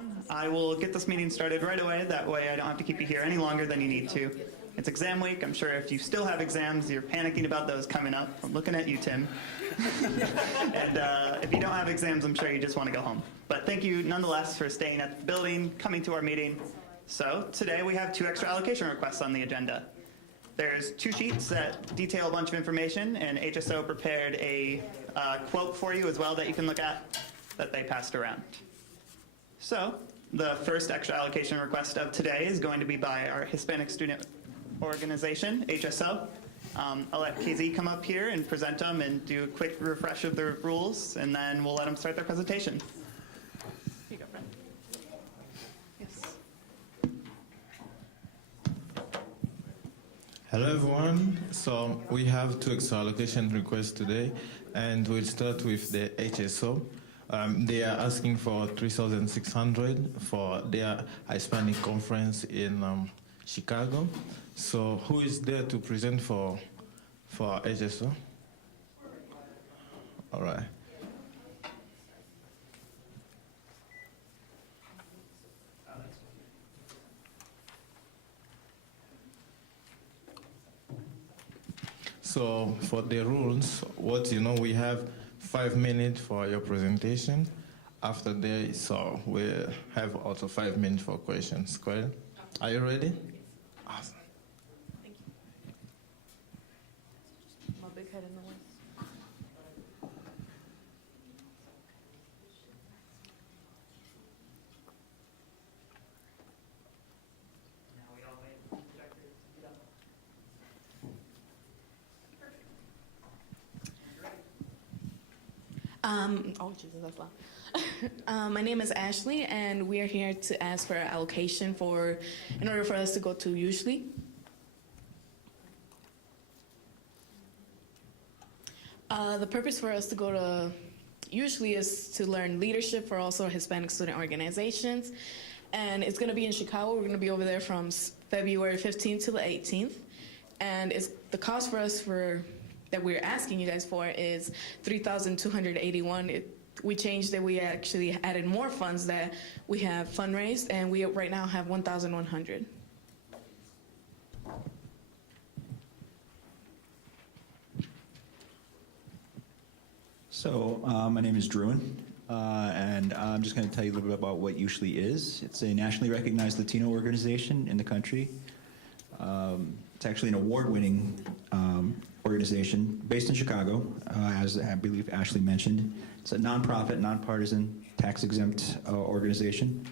everyone. I will get this meeting started right away. That way I don't have to keep you here any longer than you need to. It's exam week. I'm sure if you still have exams, you're panicking about those coming up. I'm looking at you, Tim. And if you don't have exams, I'm sure you just want to go home. But thank you nonetheless for staying at the building, coming to our meeting. So today we have 2 extra allocation requests on the agenda. There's 2 sheets that detail a bunch of information, and HSO prepared a quote for you as well that you can look at that they passed around. So the first extra allocation request of today is going to be by our Hispanic Student Organization, HSO. I'll let KZ come up here and present them and do a quick refresh of the rules, and then we'll let them start their presentation. Here you go, friend. Yes. Hello everyone. So we have 2 extra allocation requests today, and we'll start with the HSO. They are asking for $3,600 for their Hispanic conference in Chicago. So who is there to present for HSO? All right. So for the rules, we have 5 minutes for your presentation. After that, so we have also 5 minutes for questions. Correct? Are you ready? Awesome. Thank you. My big head in the way. Oh, Jesus, that's loud. My name is Ashley, and we are here to ask for allocation in order for us to go to usually. The purpose for us to go to usually is to learn leadership for also Hispanic student organizations, and it's going to be in Chicago. We're going to be over there from February 15th to the 18th, and the cost for us that we're asking you guys for is $3,281. We changed it. We actually added more funds that we have fundraised, and we right now have $1,100. So my name is Druin, and I'm just going to tell you a little bit about what Usually is. It's a nationally recognized Latino organization in the country. It's actually an award-winning organization based in Chicago, as I believe Ashley mentioned. It's a nonprofit, nonpartisan, tax-exempt organization.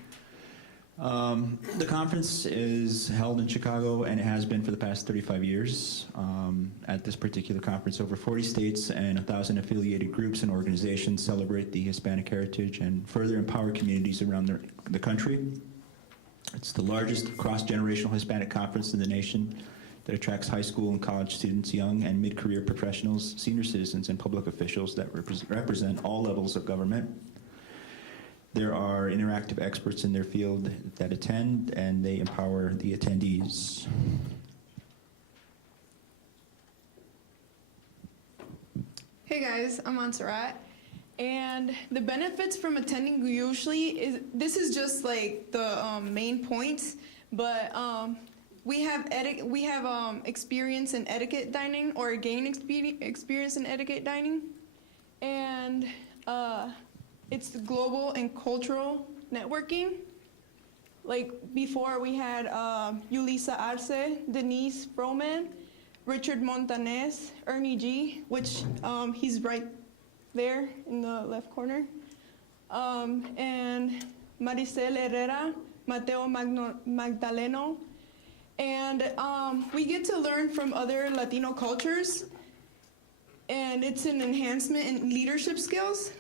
The conference is held in Chicago, and it has been for the past 35 years. At this particular conference, over 40 states and 1,000 affiliated groups and organizations celebrate the Hispanic heritage and further empower communities around the country. It's the largest cross-generational Hispanic conference in the nation that attracts high school and college students, young and mid-career professionals, senior citizens, and public officials that represent all levels of government. There are interactive experts in their field that attend, and they empower the attendees. Hey guys, I'm Montserrat, and the benefits from attending usually this is just like the main points, but we have experience in etiquette dining, or gain experience in etiquette dining, and it's global and cultural networking. Like before, we had Yulisa Arce, Denise Froman, Richard Montanes, Ernie G, which he's right there in the left corner, and Maricel Herrera, Mateo Magdaleno. And we get to learn from other Latino cultures, and it's an enhancement in leadership skills.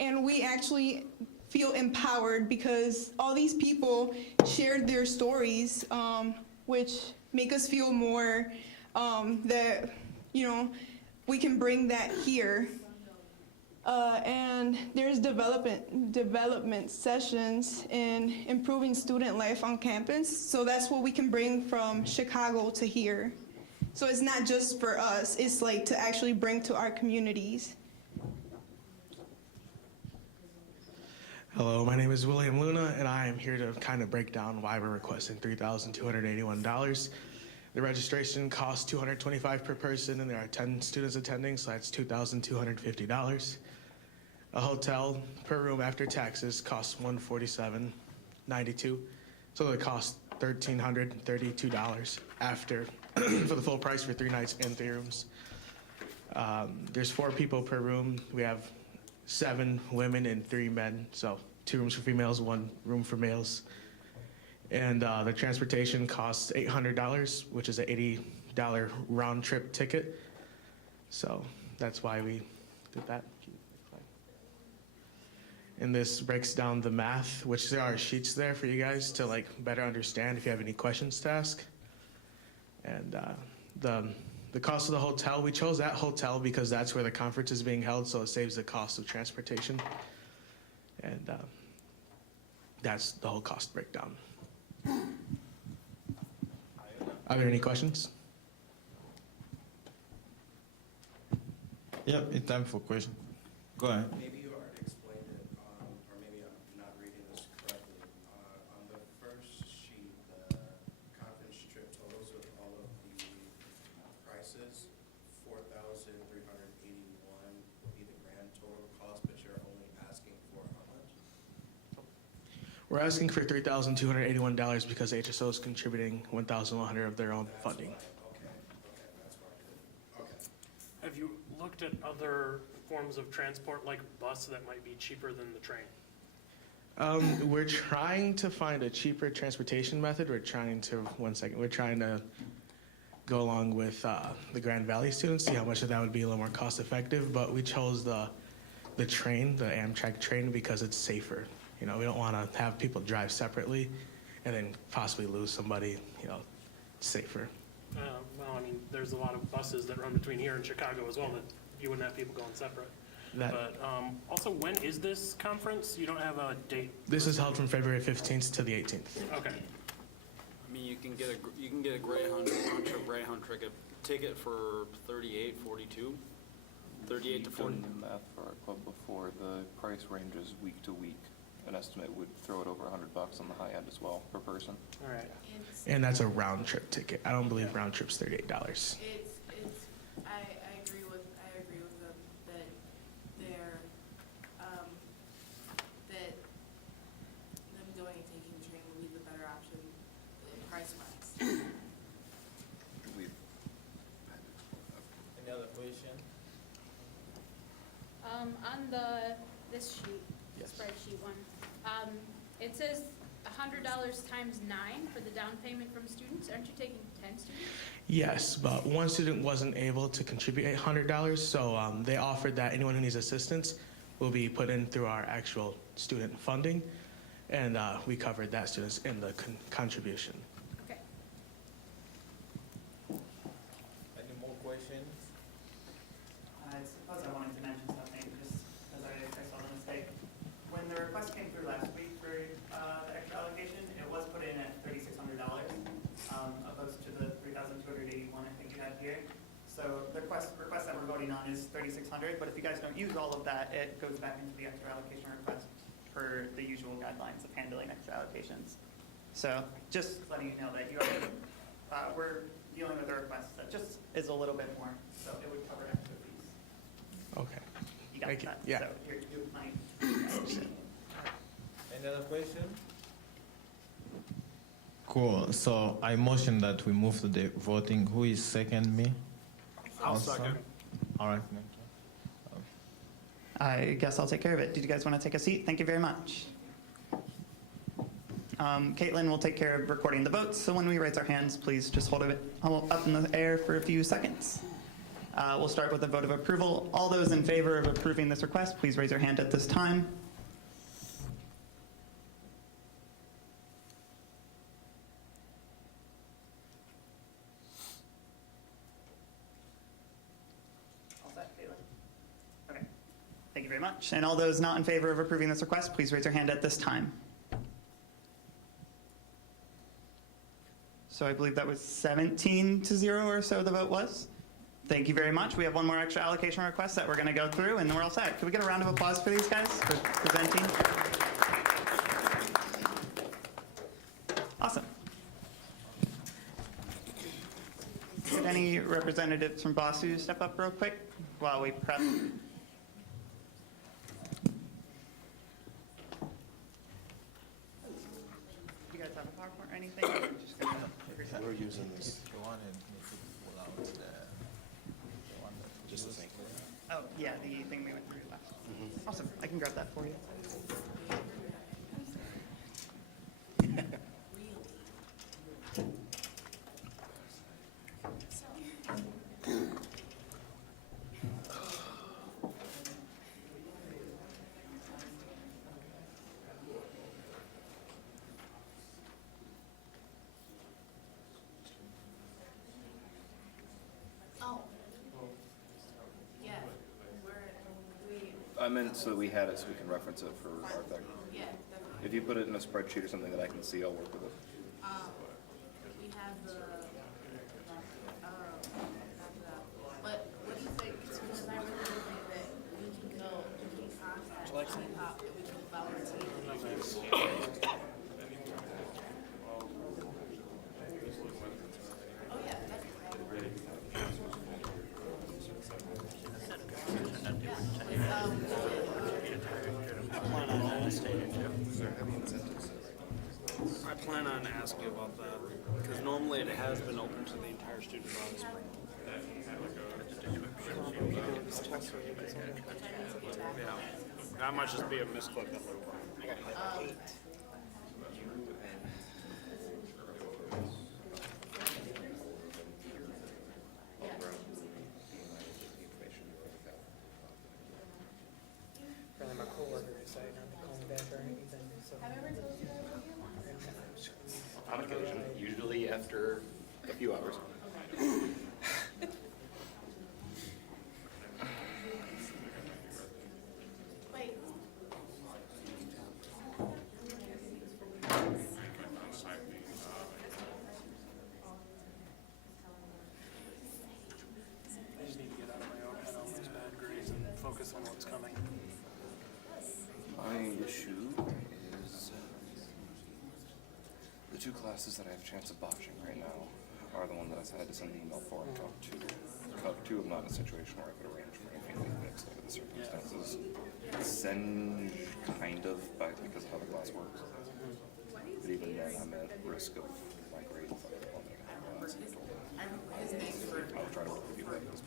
And we actually feel empowered because all these people shared their stories, which make us feel more that, we can bring that here. And there's development sessions in improving student life on campus. So that's what we can bring from Chicago to here. So it's not just for us, it's like to actually bring to our communities. Hello, my name is William Luna, and I am here to kind of break down why we're requesting $3,281. The registration costs $225 per person, and there are 10 students attending, so that's $2,250. A hotel per room after taxes costs $147.92, so it costs $1,332 after for the full price for 3 nights and 3 rooms. There's 4 people per room. We have 7 women and 3 men, so 2 rooms for females, 1 room for males. And the transportation costs $800, which is an $80 round trip ticket. So that's why we did that. And this breaks down the math, which there are sheets there for you guys to like better understand if you have any questions to ask. And the cost of the hotel, we chose that hotel because that's where the conference is being held, so it saves the cost of transportation. And that's the whole cost breakdown. Are there any questions? Yep, it's time for question. Go ahead. Maybe you already explained it, or maybe I'm not reading this correctly. On the first sheet, the conference trip totals with all of the prices, $4,381 would be the grand total cost, but you're only asking for how much? We're asking for $3,281 because HSO is contributing $1,100 of their own funding. Okay, that's what I did. Okay. Have you looked at other forms of transport like bus that might be cheaper than the train? We're trying to find a cheaper transportation method. We're trying to go along with the Grand Valley students, see how much of that would be a little more cost effective, but we chose the train, the Amtrak train, because it's safer. You know, we don't want to have people drive separately and then possibly lose somebody. You know, it's safer. Well, I mean, there's a lot of buses that run between here and Chicago as well that you wouldn't have people going separate. But also, when is this conference? You don't have a date? This is held from February 15th to the 18th. Okay. I mean, you can get a Greyhound round-trip Greyhound ticket for $38, $42, $38 to $40. Done the math for our club before. The price ranges week to week. An estimate would throw it over $100 on the high end as well per person. All right. And that's a round trip ticket. I don't believe round trip's $38. I agree with them that that them going and taking the train will be the better option price wise. Any other question? On this sheet, the spreadsheet one, it says $100 times 9 for the down payment from students. Aren't you taking 10 students? Yes, but one student wasn't able to contribute $800, so they offered that anyone who needs assistance will be put in through our actual student funding, and we covered that students in the contribution. Okay. Any more questions? I suppose I wanted to mention something, just as I saw the mistake. When the request came through last week for the extra allocation, it was put in at $3,600, opposed to the $3,281 I think you had here. So the request that we're voting on is $3,600, but if you guys don't use all of that, it goes back into the extra allocation request per the usual guidelines of handling extra allocations. So just letting you know that we're dealing with a request that just is a little bit more, so it would cover extra fees. Okay. You got Thank you. that? Yeah. So here's your money. Any other question? Cool. So I motion that we move to the voting. Who is second me? I'll second. All right. I guess I'll take care of it. Did you guys want to take a seat? Thank you very much. Caitlin will take care of recording the votes, so when we raise our hands, please just hold it up in the air for a few seconds. We'll start with a vote of approval. All those in favor of approving this request, please raise your hand at this time. All set, Caitlin? Okay. Thank you very much. And all those not in favor of approving this request, please raise your hand at this time. So I believe that was 17-0 or so the vote was. Thank you very much. We have one more extra allocation request that we're going to go through, and we're all set. Can we get a round of applause for these guys for presenting? any representatives from BOSU step up real quick while we prep? You guys have a PowerPoint or anything? Or just gonna present? We're using this. The one and make it pull out the one that just the thing. Oh, yeah, the thing we went through last. Awesome. I can grab that for you. I meant so we had it so we can reference it for our thing. Yeah, If you put it in a spreadsheet or something that I can see, I'll work with it. we have the, but what do you think? Because I really think that we can go, we can contact K-pop and we can volunteer. Oh, yeah, I plan on asking about that, because normally it has been open to the entire student body. Yeah, that might just be a misclick on the Probably my coworker decided not to call me back or anything, so. On occasion, usually after a few hours. wait. I just need to get out of my own head on these bad grades and focus on what's coming. My issue is the two classes that I have a chance of botching right now are the one that I had to send an email for and talk to. Two, I'm not in a situation where I could arrange for anything to be fixed under the circumstances. Send kind of back because of how the class works. But even then, I'm at risk of my grade fucking plummeting in the class. I'll try to work with you about this.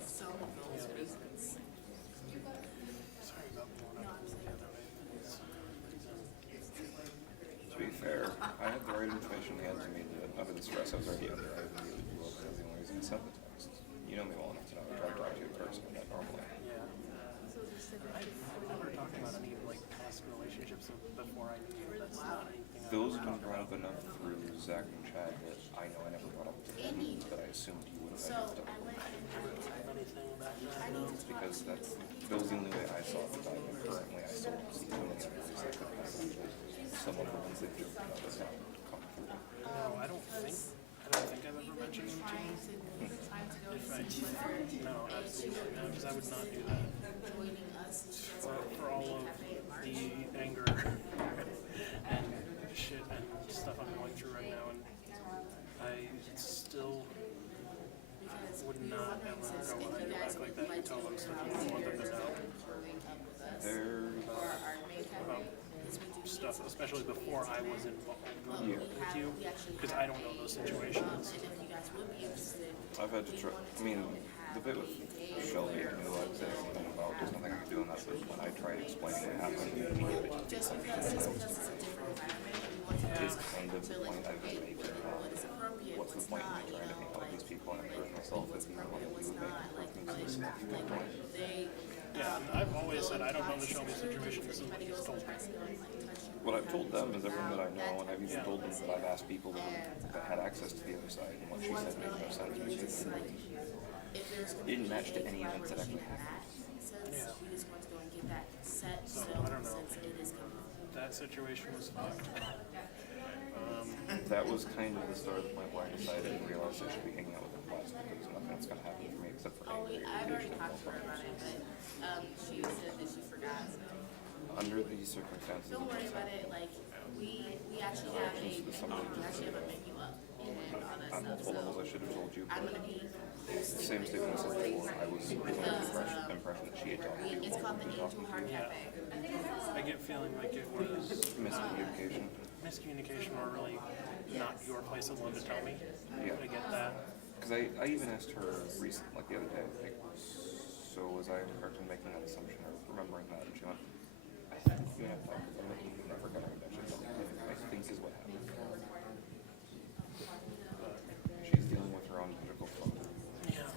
Sorry about blowing up the other way. To be fair, I had the right information handed to me that under the stress I was already under, I immediately blew up. That's the only reason I sent the text. You know me well enough to know I try to talk to you in person, not normally. Yeah. I never talked about any like past relationships before I knew you. That's not anything. Those have been brought up enough through Zach and Chad that I know I never brought up to them, but I assumed you would have. Anything about that? No. Because that was the only way I saw it. But currently, I still don't see too many other ways I could have someone who wants to jump out of that come through. No, I don't think I've ever mentioned them to you. If I, no, absolutely not, because I would not do that. For all of the anger and shit and stuff I'm going through right now, and I still would not ever go behind your back like that and tell them stuff you don't want them to know. About stuff, especially before I was involved with you, because I don't know those situations. I've had to try. I mean, the bit with Shelby and who I was asking about, there's nothing I can do on that. But when I tried explaining what happened, immediately is kind of the point I've been making. What's the point in me trying to hang out with these people and improve myself if you know what you would make improvements to this point? Yeah, I've always said I don't know the Shelby situation. This is what he's told me. What I've told them is everyone that I know, and I've even told them that I've asked people that had access to the other side, and what she said made no sense because it didn't match to any events that actually happened. Yeah. So, I don't know. That situation was fucked. That was kind of the start of the point where I decided and realized I should be hanging out with the class because nothing's going to happen for me except for angry irritation. She said that she forgot. Under these circumstances, Don't worry about it. Like we actually have a menu up and all that on stuff. multiple levels, I should have told you but same statement I said before. I was under the impression that she had talked to you. It's called the Angel Heart Cafe. I get feeling like it was Miscommunication. miscommunication or really not your place alone to tell me. Yeah. I get that. Because I even asked her recently, like the other day, like, so was I correct in making that assumption or remembering that? And she went, I think you have talked about it, you never got her eventually told me. I think is what happened. She's dealing with her own medical fund. Yeah.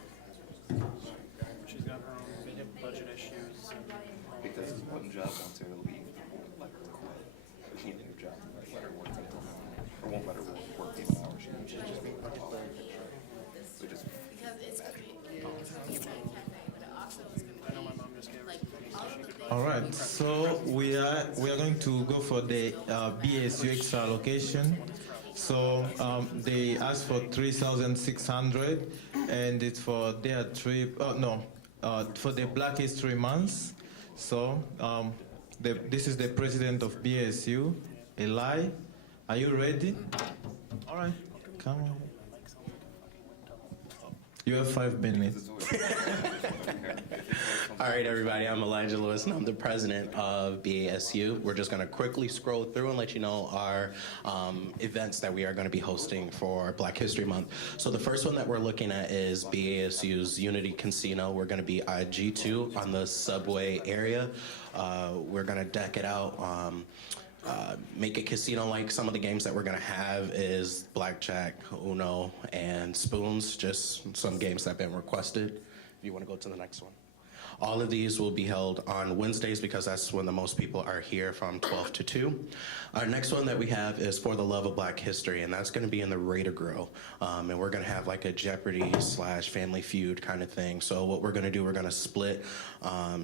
She's got her own budget issues. Because one job wants her to leave, won't let her quit. But she new job, might let her work until now. Or won't let her work the hours she needs. She's just being put off. So just Because it's gonna be a cafe, but it also is gonna I know my mom just gave her some money so she could All right, so we are going to go for the BSU extra allocation. So they asked for 3,600, and it's for their trip. Oh no, for the Black History Month. So this is the president of BSU, Eli. Are you ready? All right, come on. You have 5 minutes. All right, everybody, I'm Elijah Lewis, and I'm the president of BASU. We're just going to quickly scroll through and let you know our events that we are going to be hosting for Black History Month. So the first one that we're looking at is BASU's Unity Casino. We're going to be at G2 on the subway area. We're going to deck it out. Make it casino-like. Some of the games that we're going to have is blackjack, Uno, and spoons, just some games that have been requested. If you want to go to the next one. All of these will be held on Wednesdays because that's when the most people are here from 12 to 2. Our next one that we have is For the Love of Black History, and that's going to be in the Raider Grill. And we're going to have like a Jeopardy / Family Feud kind of thing. So what we're going to do, we're going to split.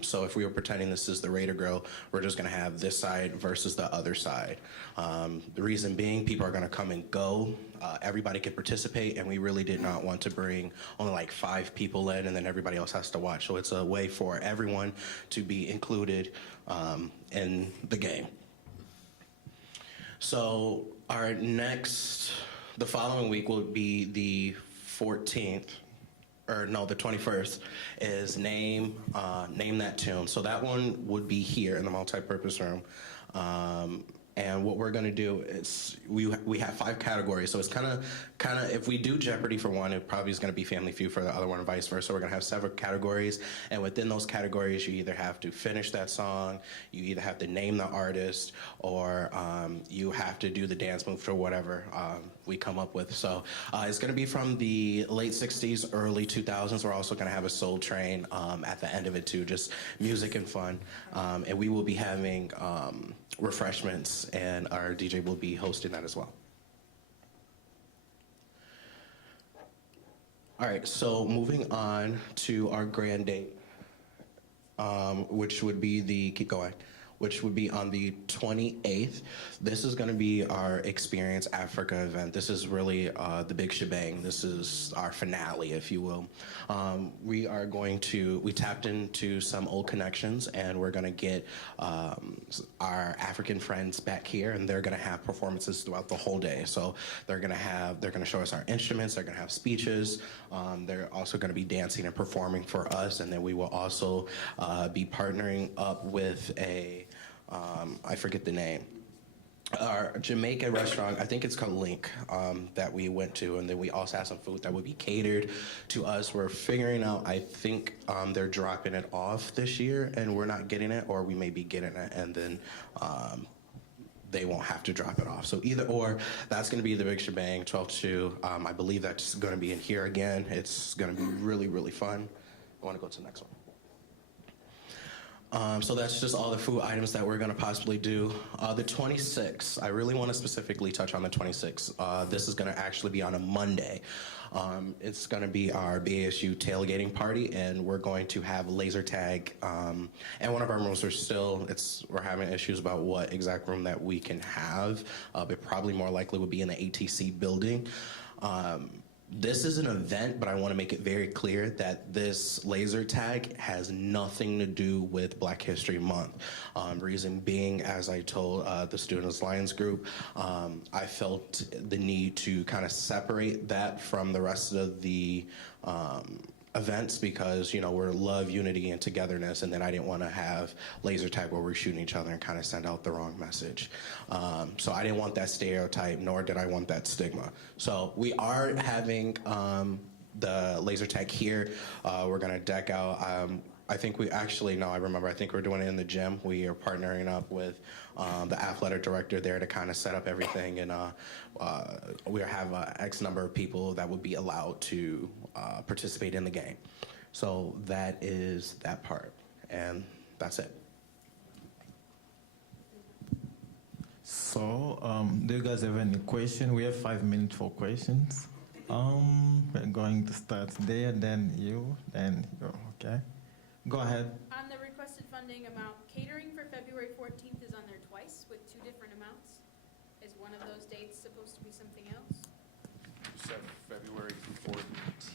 So if we were pretending this is the Raider Grill, we're just going to have this side versus the other side. The reason being, people are going to come and go. Everybody can participate, and we really did not want to bring only like 5 people in and then everybody else has to watch. So it's a way for everyone to be included in the game. So our the following week will be the 14th, or no, the 21st, is Name That Tune. So that one would be here in the multi-purpose room. And what we're going to do is we have 5 categories. So it's kind of if we do Jeopardy for one, it probably is going to be Family Feud for the other one, and vice versa. We're going to have several categories, and within those categories, you either have to finish that song, you either have to name the artist, or you have to do the dance move for whatever we come up with. So it's going to be from the late 60s, early 2000s. We're also going to have a Soul Train at the end of it too, just music and fun. And we will be having refreshments, and our DJ will be hosting that as well. All right, so moving on to our grand date, which would be the Kiko Act, which would be on the 28th. This is going to be our Experience Africa event. This is really the big shebang. This is our finale, if you will. We tapped into some old connections, and we're going to get our African friends back here, and they're going to have performances throughout the whole day. So they're going to show us our instruments. They're going to have speeches. They're also going to be dancing and performing for us, and then we will also be partnering up with I forget the name. Our Jamaica restaurant, I think it's called Link, that we went to, and then we also have some food that would be catered to us. We're figuring out, I think they're dropping it off this year, and we're not getting it, or we may be getting it, and then they won't have to drop it off. So either or, that's going to be the big shebang, 12 to 2. I believe that's going to be in here again. It's going to be really, really fun. I want to go to the next one. So that's just all the food items that we're going to possibly do. The 26th, I really want to specifically touch on the 26th. This is going to actually be on a Monday. It's going to be our BASU tailgating party, and we're going to have laser tag. And one of our rooms we're having issues about what exact room that we can have. But probably more likely would be in the ATC building. this is an event, but I want to make it very clear that this laser tag has nothing to do with Black History Month. Reason being, as I told the Students Alliance group, I felt the need to kind of separate that from the rest of the events because, you know, we're love, unity, and togetherness, and then I didn't want to have laser tag where we're shooting each other and kind of send out the wrong message. So I didn't want that stereotype, nor did I want that stigma. So we are having the laser tag here. We're going to deck out. I think we actually, no, I remember, I think we're doing it in the gym. We are partnering up with the athletic director there to kind of set up everything, and we have X number of people that would be allowed to participate in the game. So that is that part, and that's it. So, do you guys have any question? We have 5 minutes for questions. We're going to start there, then you, then you, okay? Go ahead. On the requested funding amount, catering for February 14th is on there twice with 2 different amounts. Is one of those dates supposed to be something else? You said February 14th.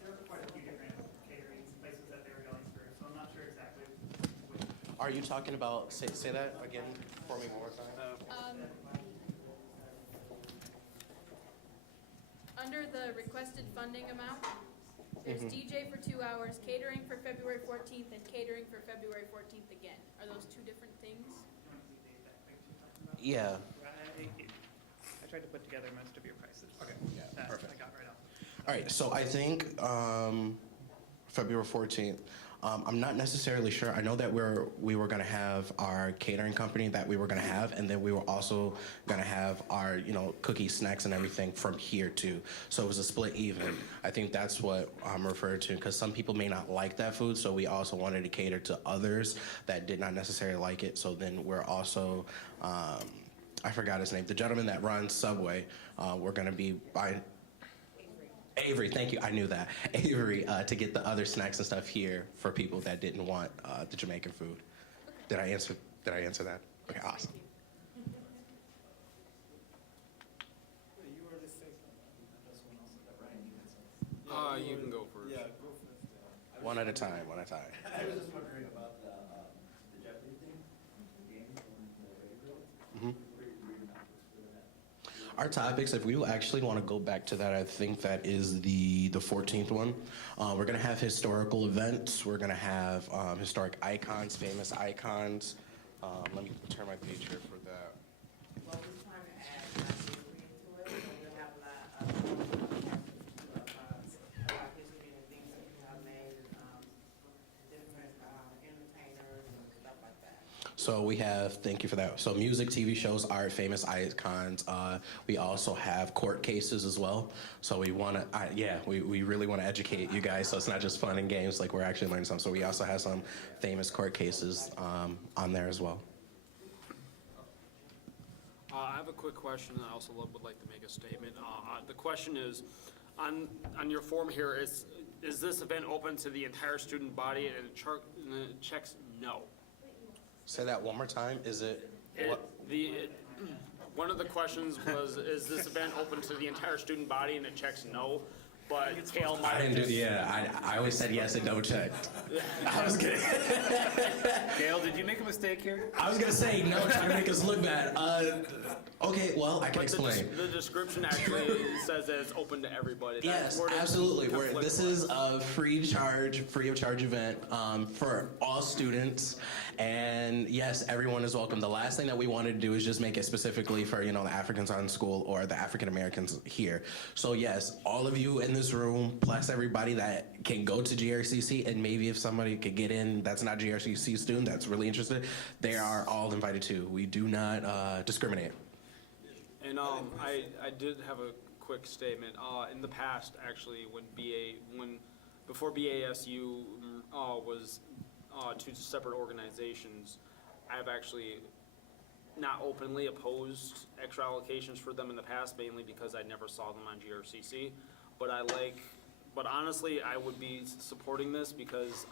There were quite a few different catering places that they were going through, so I'm not sure exactly which. Are you talking about, say that again for me one more time? Under the requested funding amount, there's DJ for 2 hours, catering for February 14th, and catering for February 14th again. Are those 2 different things? Yeah. I tried to put together most of your prices. Okay, yeah, that perfect. I got right off. All right, so I think February 14th. I'm not necessarily sure. I know that we were going to have our catering company that we were going to have, and then we were also going to have our, you know, cookies, snacks, and everything from here too. So it was a split even. I think that's what I'm referring to, because some people may not like that food, so we also wanted to cater to others that did not necessarily like it. So then we're also, I forgot his name, the gentleman that runs Subway. We're going to be buying. Avery, thank you. I knew that. Avery, to get the other snacks and stuff here for people that didn't want the Jamaican food. Did I answer that? Okay, awesome. You can go first. Yeah, go first. One at a time. I was just wondering about the Jeopardy thing. Our topics, if we actually want to go back to that, I think that is the 14th one. We're going to have historical events. We're going to have historic icons, famous icons. Let me turn my page here for that. Well, we're trying to add history into it, so we'll have a lot of about history and things that you have made, different entertainers and stuff like that. So we have, thank you for that. So music, TV shows, art, famous icons. We also have court cases as well. So we want to, we really want to educate you guys. So it's not just fun and games, like we're actually learning something. So we also have some famous court cases on there as well. I have a quick question. I also would like to make a statement. The question is, on your form here, is this event open to the entire student body? And it checks no. Say that one more time. Is it? One of the questions was, is this event open to the entire student body? And it checks no. But Kale might. I didn't do. Yeah, I always said yes and double checked. I was kidding. Gail, did you make a mistake here? I was gonna say no, trying to make us look bad. Okay, well, I can explain. The description actually says that it's open to everybody. Yes, absolutely. This is a free of charge event for all students, and yes, everyone is welcome. The last thing that we wanted to do is just make it specifically for, you know, the Africans on school or the African Americans here. So yes, all of you in this room, plus everybody that can go to GRCC, and maybe if somebody could get in that's not GRCC student that's really interested, they are all invited too. We do not discriminate. And I did have a quick statement. In the past, actually, before BASU was 2 separate organizations, I've actually not openly opposed extra allocations for them in the past, mainly because I never saw them on GRCC. But honestly, I would be supporting this because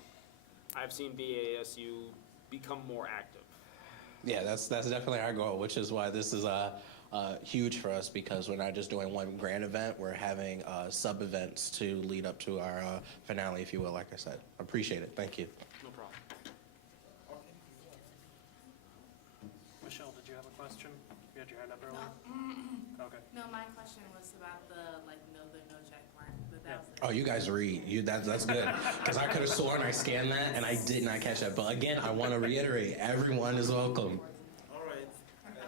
I've seen BASU become more active. Yeah, that's definitely our goal, which is why this is huge for us because we're not just doing one grand event, we're having sub-events to lead up to our finale, if you will, like I said. Appreciate it. Thank you. No problem. Michelle, did you have a question? You had your hand up earlier? Okay. No, my question was about the no check mark, but that was Oh, you guys read. That's good. Because I could have sworn I scanned that and I did not catch that. But again, I want to reiterate, everyone is welcome. All right.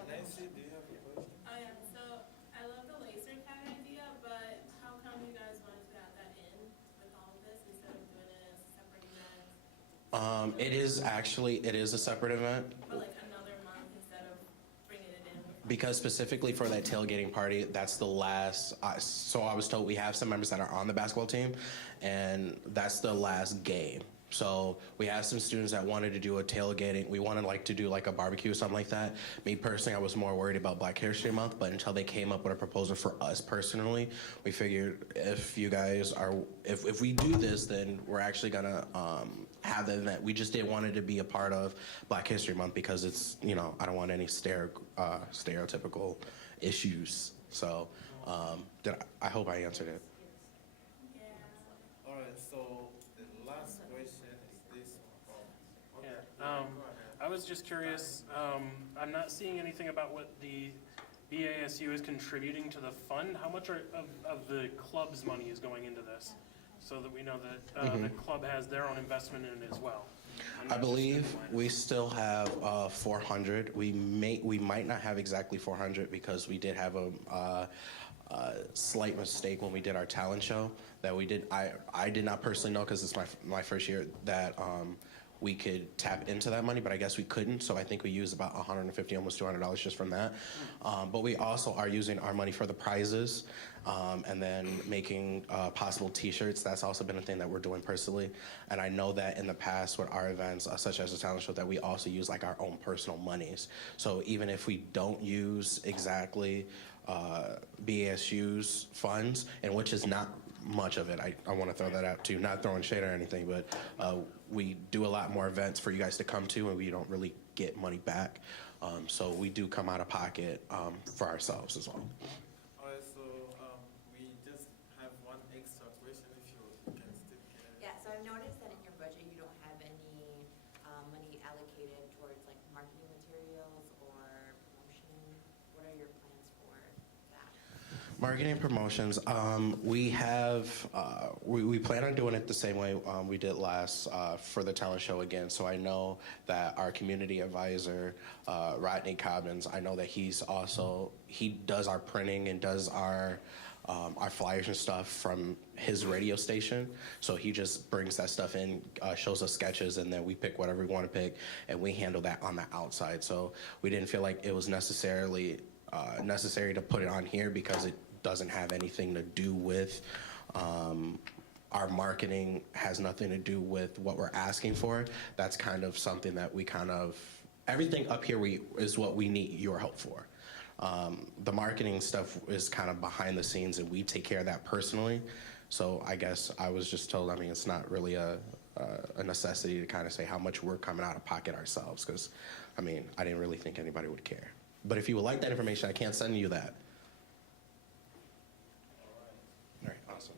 Nancy, do you have a question? Oh yeah, so I love the laser tag idea, but how come you guys wanted to add that in with all of this instead of doing it as a separate event? It is a separate event. But like another month instead of bringing it in with Because specifically for that tailgating party, that's the last. So I was told we have some members that are on the basketball team, and that's the last game. So we have some students that wanted to do a tailgating. We wanted to do like a barbecue or something like that. Me personally, I was more worried about Black History Month, but until they came up with a proposal for us personally, we figured if you guys are, if we do this, then we're actually gonna have the event. We just didn't want it to be a part of Black History Month because it's, I don't want any stereotypical issues. So I hope I answered it. All right, so the last question is this one. I was just curious, I'm not seeing anything about what the BASU is contributing to the fund. How much of the club's money is going into this? So that we know that the club has their own investment in it as well. I believe we still have 400. We might not have exactly 400 because we did have a slight mistake when we did our talent show that we did. I did not personally know because it's my first year that we could tap into that money, but I guess we couldn't. So I think we used about $150, almost $200 just from that. But we also are using our money for the prizes. And then making possible T-shirts. That's also been a thing that we're doing personally. And I know that in the past with our events, such as the talent show, that we also use like our own personal monies. So even if we don't use exactly BASU's funds, and which is not much of it, I want to throw that out too, not throwing shade or anything, but we do a lot more events for you guys to come to, and we don't really get money back. So we do come out of pocket for ourselves as well. Yeah, so I've noticed that in your budget you don't have any money allocated towards like marketing materials or promotion. What are your plans for that? Marketing promotions. We have we plan on doing it the same way we did last for the talent show again. So I know that our community advisor, Rodney Cobbins, I know that he does our printing and does our flyers and stuff from his radio station. So he just brings that stuff in, shows us sketches, and then we pick whatever we want to pick, and we handle that on the outside. So we didn't feel like it was necessary to put it on here because it doesn't have anything to do with our marketing, has nothing to do with what we're asking for. That's kind of something that we everything up here is what we need your help for. The marketing stuff is kind of behind the scenes, and we take care of that personally. So I guess I was just told, it's not really a necessity to kind of say how much we're coming out of pocket ourselves, because, I didn't really think anybody would care. But if you would like that information, I can't send you that. All right, awesome.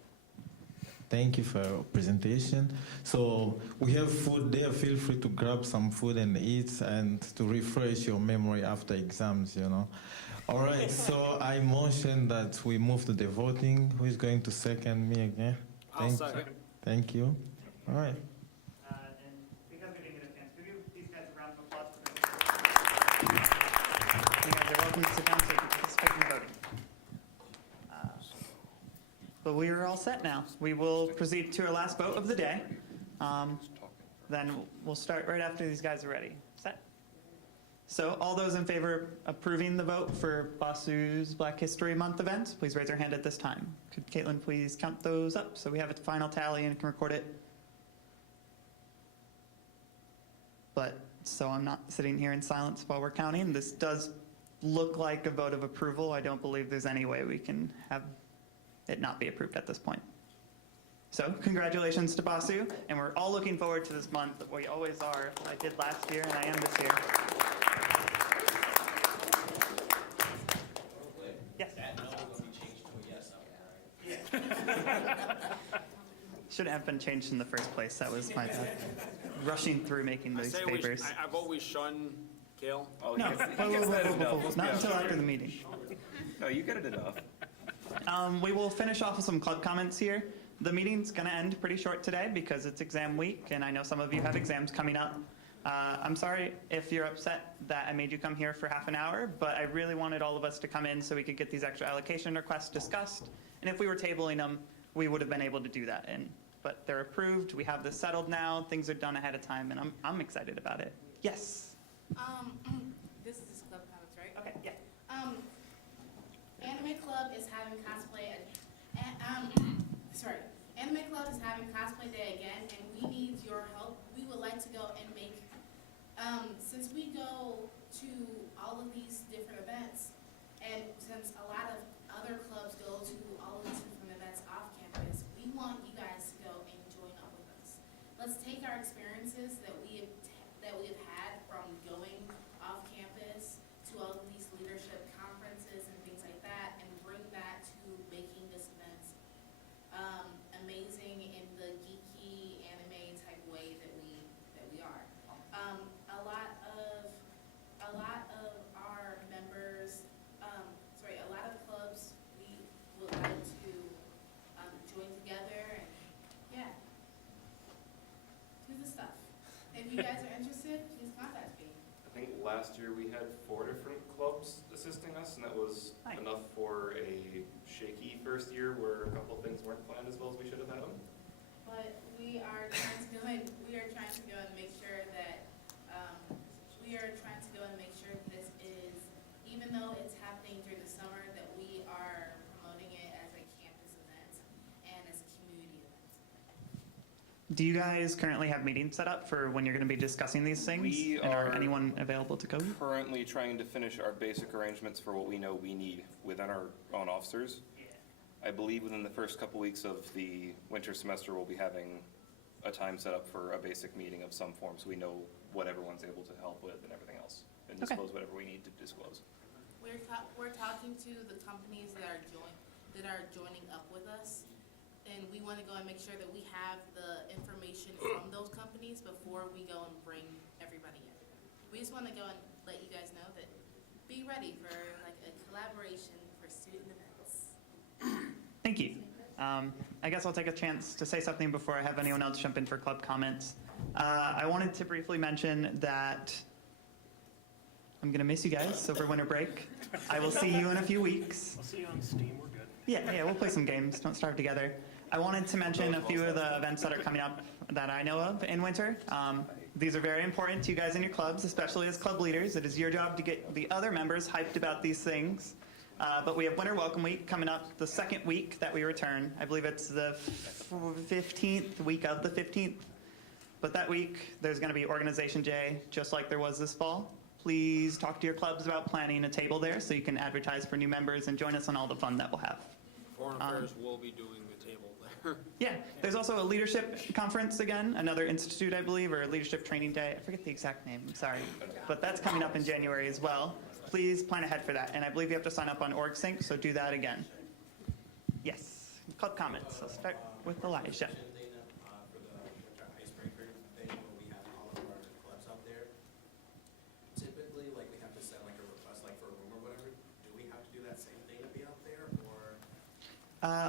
Thank you for your presentation. So we have food there. Feel free to grab some food and eat and to refresh your memory after exams, All right, so I motion that we move to the voting. Who is going to second me again? I'll second. Thank you. All right. And because we didn't get a chance, could you give these guys a round of applause? You guys are welcome to sit down so you can participate in the voting. But we are all set now. We will proceed to our last vote of the day. Then we'll start right after these guys are ready. Set? So all those in favor of approving the vote for BASU's Black History Month event, please raise your hand at this time. Could Caitlin please count those up so we have a final tally and can record it? But so I'm not sitting here in silence while we're counting. This does look like a vote of approval. I don't believe there's any way we can have it not be approved at this point. So congratulations to BASU, and we're all looking forward to this month. We always are. I did last year and I am this year. Shouldn't have been changed in the first place. That was my bad. Rushing through making I those say papers. I've always shunned Kale. Oh, No, you whoa, guys whoa, whoa, said whoa, enough. whoa, whoa. Let's be Not until honest. after the meeting. No, you get it enough. We will finish off with some club comments here. The meeting's going to end pretty short today because it's exam week, and I know some of you have exams coming up. I'm sorry if you're upset that I made you come here for half an hour, but I really wanted all of us to come in so we could get these extra allocation requests discussed. And if we were tabling them, we would have been able to do that. But they're approved. We have this settled now. Things are done ahead of time, and I'm excited about it. Yes. This is club comments, right? Okay. Yeah. Anime Club is having cosplay. Anime Club is having cosplay day again, and we need your help. We would like to go and make. Since we go to all of these different events, and since a lot of other clubs go to all of these different events off campus, we want you guys to go and join up with us. Let's take our experiences that we have had from going off campus to all of these leadership conferences and things like that, and bring that to making this event amazing in the geeky anime type way that we are. A lot of our members, a lot of clubs, we would like to join together and do the stuff. If you guys are interested, please contact me. I think last year we had 4 different clubs assisting us, and that was enough for a shaky first year where a couple things weren't planned as well as we should have had them. But we are trying to go and make sure that this is, even though it's happening during the summer, that we are promoting it as a campus event and as a community event. Do you guys currently have meetings set up for when you're going to be discussing these things? We and are are anyone available to go? Currently trying to finish our basic arrangements for what we know we need within our own officers. I believe within the first couple weeks of the winter semester, we'll be having a time set up for a basic meeting of some form, so we know what everyone's able to help with and everything else, and disclose whatever we need to disclose. We're talking to the companies that are joining up with us, and we want to go and make sure that we have the information from those companies before we go and bring everybody in. We just want to go and let you guys know that be ready for like a collaboration for student events. Thank you. I guess I'll take a chance to say something before I have anyone else jump in for club comments. I wanted to briefly mention that I'm going to miss you guys over winter break. I will see you in a few weeks. I'll see you on Steam. We're good. Yeah, we'll play some games. Don't starve together. I wanted to mention a few of the events that are coming up that I know of in winter. These are very important to you guys in your clubs, especially as club leaders. It is your job to get the other members hyped about these things. But we have Winter Welcome Week coming up the second week that we return. I believe it's the 15th, week of the 15th. But that week, there's going to be Organization Day, just like there was this fall. Please talk to your clubs about planning a table there so you can advertise for new members and join us on all the fun that we'll have. Foreign Affairs will be doing the table there. Yeah, there's also a leadership conference again, another institute, I believe, or a leadership training day. I forget the exact name, I'm sorry. But that's coming up in January as well. Please plan ahead for that. And I believe you have to sign up on OrgSync, so do that again. Yes, club comments. I'll start with Elijah. For the winter icebreaker thing where we have all of our clubs out there. Typically, like we have to send like a request like for a room or whatever. Do we have to do that same thing to be out there or?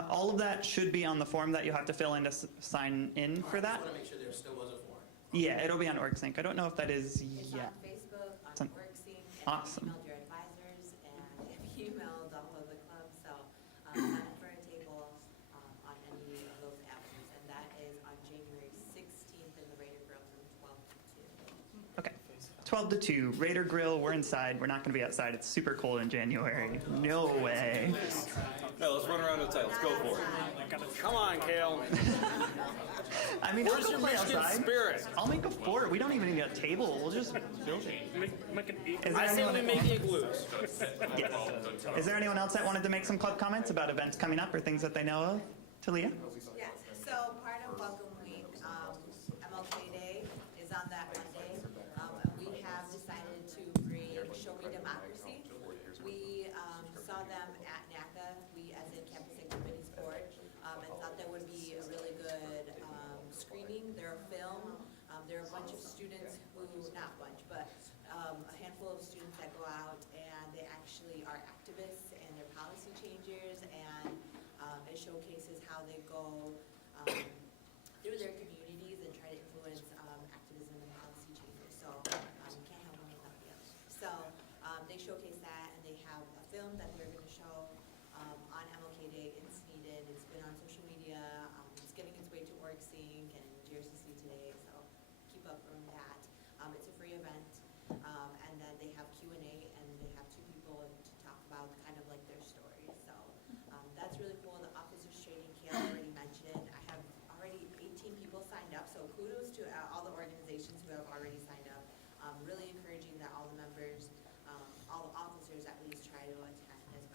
All of that should be on the form that you have to fill in to sign in for that. I just want to make sure there still was a form. Yeah, it'll be on OrgSync. I don't know if that is yet. On Facebook, It's on OrgSync, and awesome. emailed your advisors, and emailed all of the clubs, so sign up for a table on any of those avenues, and that is on January 16th in the Raider Grill from 12 to 2. Okay. 12 to 2, Raider Grill, we're inside. We're not going to be outside. It's super cold in January. No way. No, let's run around outside. Let's go for it. Come on, Kale. I mean, Where's I'll your go play Michigan outside. spirit? I'll make a fort. We don't even need a table. We'll just build it. Is there I say anyone- we make igloos. Yes. Is there anyone else that wanted to make some club comments about events coming up or things that they know of? Talia? Yes, so part of Welcome Week, MLK Day is on that Monday. And we have decided to bring Show Me Democracy. We saw them at NACA, we as in Campus Activities Board, and thought that would be a really good go through their communities and try to influence activism and policy changes. So you can't have one without the other. So they showcase that, and they have a film that they're going to show on MLK Day in Sweden. It's been on social media. It's getting its way to OrgSync and GRCC today, so keep up from that. It's a free event, and then they have Q&A, and they have two people to talk about kind of like their stories. So that's really cool. The officers training, Kale already mentioned. I have already 18 people signed up, so kudos to all the organizations who have already signed up. Really encouraging that all the members, all the officers at least try to attend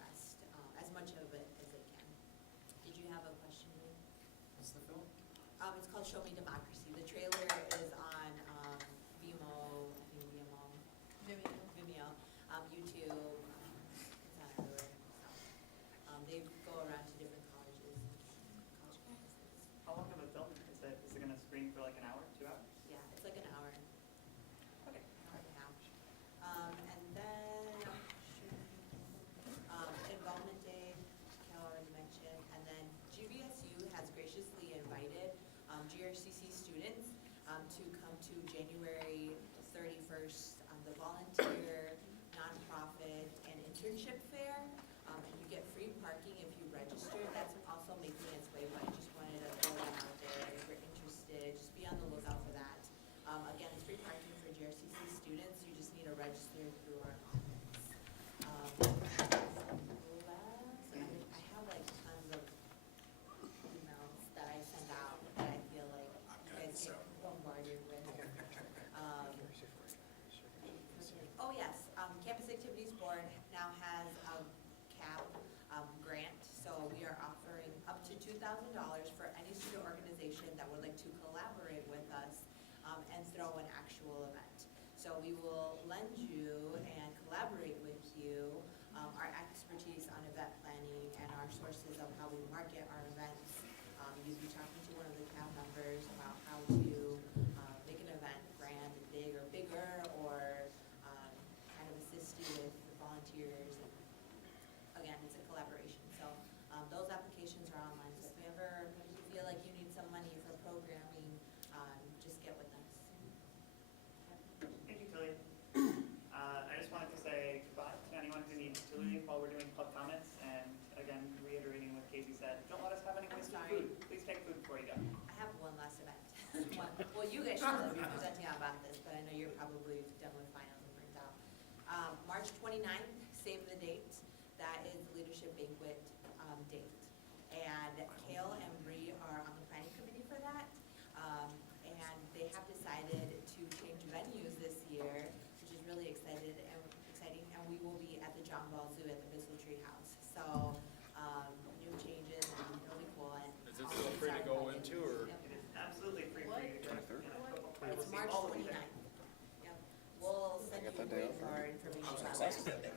as much of it as they can. Did you have a question? What's the film? It's called Show Me Democracy. The trailer is on Vimeo, I think Vimeo, YouTube. It's on everywhere. So, they go around to different colleges. College campuses. How long of a film is it? Is it going to screen for like an hour, 2 hours? Yeah, it's like an hour. Okay. Hour and a half. And then Involvement Day, Cal already mentioned, and then GVSU has graciously invited GRCC students to come to January 31st, the volunteer, nonprofit, and internship fair. And you get free parking if you register. That's also making its way, but I just wanted to throw that out there. If you're interested, just be on the lookout for that. Again, it's free parking for GRCC students. You just need to register through our office. I have like tons of emails that I send out that I feel like you guys get bombarded with. Oh yes, Campus Activities Board now has a CAP grant, so we are offering up to $2,000 for any student organization that would like to collaborate with us and throw an actual event. So we will lend you and collaborate with you our expertise on event planning and our sources of how we market our events. You'll be talking to one of the CAP members about how to make an event grand and big or bigger, or kind of assist you with the volunteers. And again, it's a collaboration. So those applications are online. So if you ever feel like you need some money for programming, just get with us. Thank you, Tilly. I just wanted to say goodbye to anyone who needs to leave while we're doing club comments. And again, reiterating what Casey said, don't let us have any wasted food. Please take food before you go. I have one last event. Well, you guys should be presenting about this, but I know you're probably done with finals and burnt out. March 29th, save the date. That is the leadership banquet date. And Kale and Bree are on the planning committee for that. And they have decided to change venues this year, which is really exciting. And we will be at the John Ball Zoo at the Bissell Tree House. So new changes, and really cool. And Is it still free to go into, or? It is absolutely free for you to go. It's March 29th. Yep. We'll send you way more information about that.